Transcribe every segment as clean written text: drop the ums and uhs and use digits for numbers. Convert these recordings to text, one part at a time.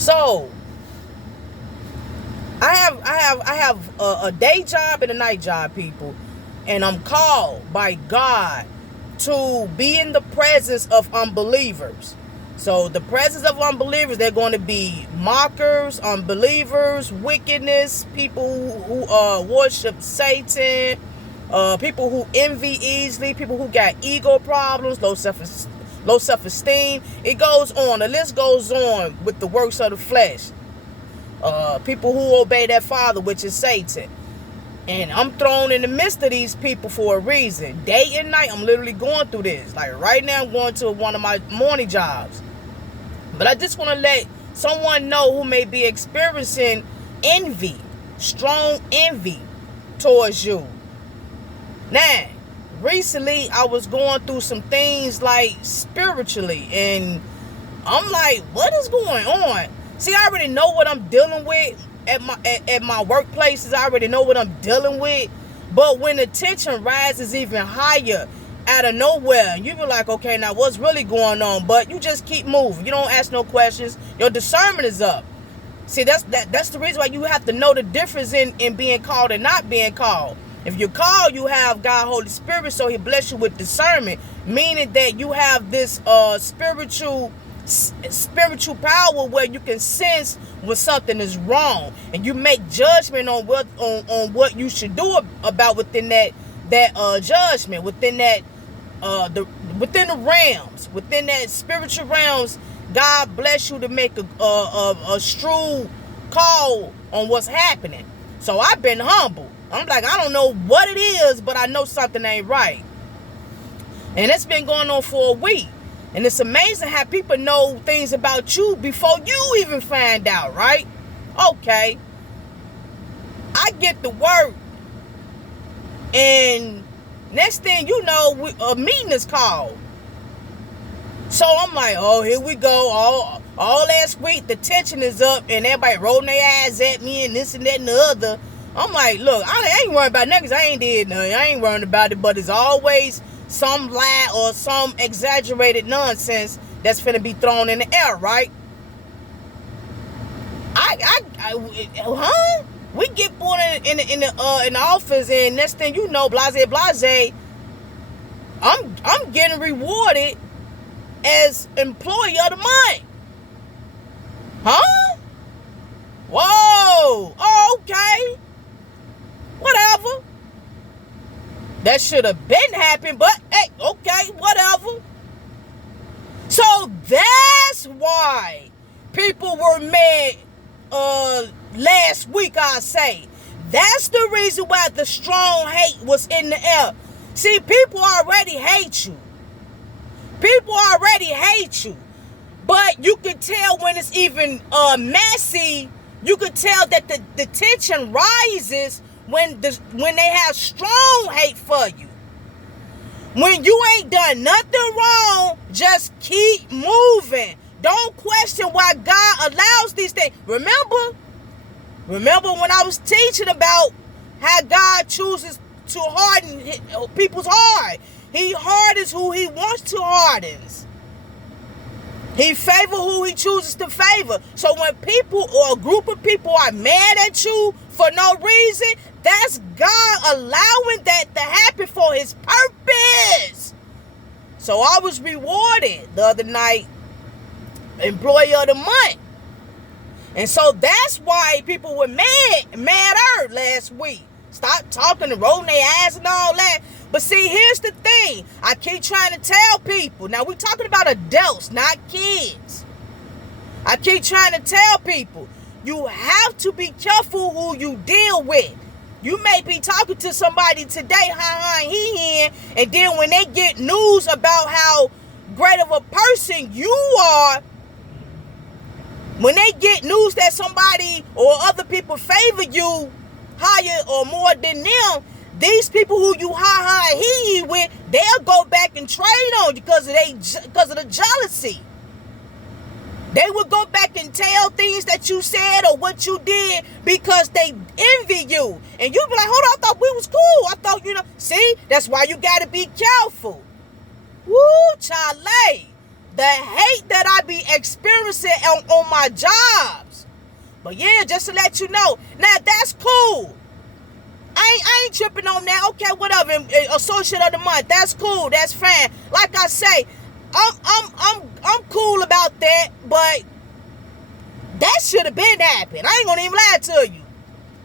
So I have a day job and a night job, people, and I'm called by God to be in the presence of unbelievers. So the presence of unbelievers, they're going to be mockers, unbelievers, wickedness, people who worship Satan, people who envy easily, people who got ego problems, low self-esteem. It goes on. The list goes on with the works of the flesh. People who obey their father, which is Satan. And I'm thrown in the midst of these people for a reason. Day and night, I'm literally going through this. Like right now, I'm going to one of my morning jobs. But I just want to let someone know who may be experiencing envy, strong envy towards you. Now, recently, I was going through some things like spiritually. And I'm like, what is going on? See, I already know what I'm dealing with at my workplaces. I already know what I'm dealing with. But when the tension rises even higher out of nowhere, you be like, okay, now what's really going on? But you just keep moving. You don't ask no questions. Your discernment is up. See, that's the reason why you have to know the difference in being called and not being called. If you're called, you have God, Holy Spirit, so He bless you with discernment, meaning that you have this spiritual power where you can sense when something is wrong, and you make judgment on what you should do about within that judgment, within that within the realms, within that spiritual realms. God bless you to make a true call on what's happening. So I've been humble. I'm like, I don't know what it is, but I know something ain't right. And it's been going on for a week. And it's amazing how people know things about you before you even find out, right? Okay. I get to work, and next thing you know, a meeting is called. So I'm like, oh, here we go. All last week, the tension is up, and everybody rolling their eyes at me and this and that and the other. I'm like, look, I ain't worried about nothing because I ain't did nothing. I ain't worried about it, but it's always some lie or some exaggerated nonsense that's finna be thrown in the air, right? We get put in the office, and next thing you know, blase. I'm getting rewarded as employee of the month. Huh? Whoa. Oh, okay. Whatever. That should have been happened, but hey, okay, whatever. So that's why people were mad last week, I say. That's the reason why the strong hate was in the air. See, people already hate you. People already hate you. But you can tell when it's even messy, you can tell that the tension rises when they have strong hate for you. When you ain't done nothing wrong, just keep moving. Don't question why God allows these things. Remember when I was teaching about how God chooses to harden people's heart. He hardens who He wants to harden. He favors who He chooses to favor. So when people or a group of people are mad at you for no reason, that's God allowing that to happen for His purpose. So I was rewarded the other night, employee of the month. And so that's why people were madder last week. Stop talking and rolling their eyes and all that. But see, here's the thing. I keep trying to tell people. Now, we're talking about adults, not kids. I keep trying to tell people, you have to be careful who you deal with. You may be talking to somebody today, and then when they get news about how great of a person you are, when they get news that somebody or other people favor you higher or more than them, these people who you with, they'll go back and trade on you because of the jealousy. They will go back and tell things that you said or what you did because they envy you. And you be like, hold on, I thought we was cool. I thought, see, that's why you got to be careful. Woo, Charlie. The hate that I be experience it on my jobs. But yeah, just to let you know. Now, that's cool. I ain't tripping on that. Okay, whatever. Associate of the month. That's cool. That's fine. Like I say, I'm cool about that, but that should have been happened. I ain't gonna even lie to you.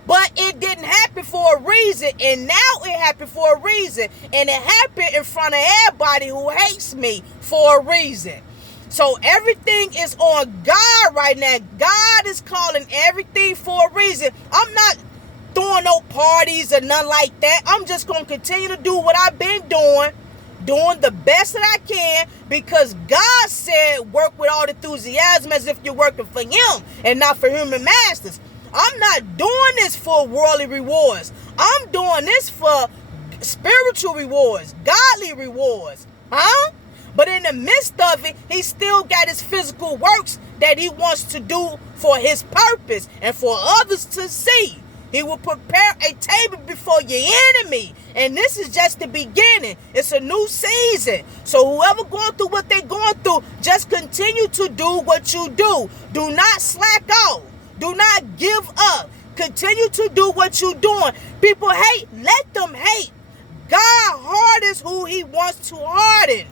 But it didn't happen for a reason, and now it happened for a reason. And it happened in front of everybody who hates me for a reason. So everything is on God right now. God is calling everything for a reason. I'm not throwing no parties or nothing like that. I'm just going to continue to do what I've been doing the best that I can, because God said work with all enthusiasm as if you're working for Him and not for human masters. I'm not doing this for worldly rewards. I'm doing this for spiritual rewards, godly rewards. Huh? But in the midst of it, He still got His physical works that He wants to do for His purpose and for others to see. He will prepare a table before your enemy. And this is just the beginning. It's a new season. So whoever going through what they're going through, just continue to do what you do. Do not slack off. Do not give up. Continue to do what you're doing. People hate. Let them hate. God hardens who He wants to harden.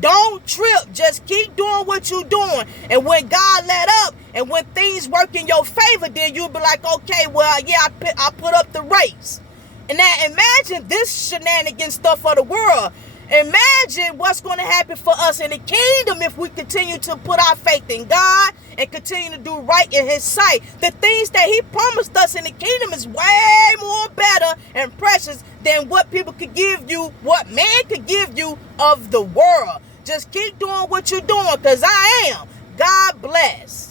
Don't trip. Just keep doing what you're doing. And when God let up and when things work in your favor, then you'll be like, okay, well, yeah, I put up the race. And now imagine this shenanigan stuff of the world. Imagine what's going to happen for us in the kingdom if we continue to put our faith in God and continue to do right in His sight. The things that He promised us in the kingdom is way more better and precious than what people could give you, what man could give you of the world. Just keep doing what you're doing, because I am. God bless.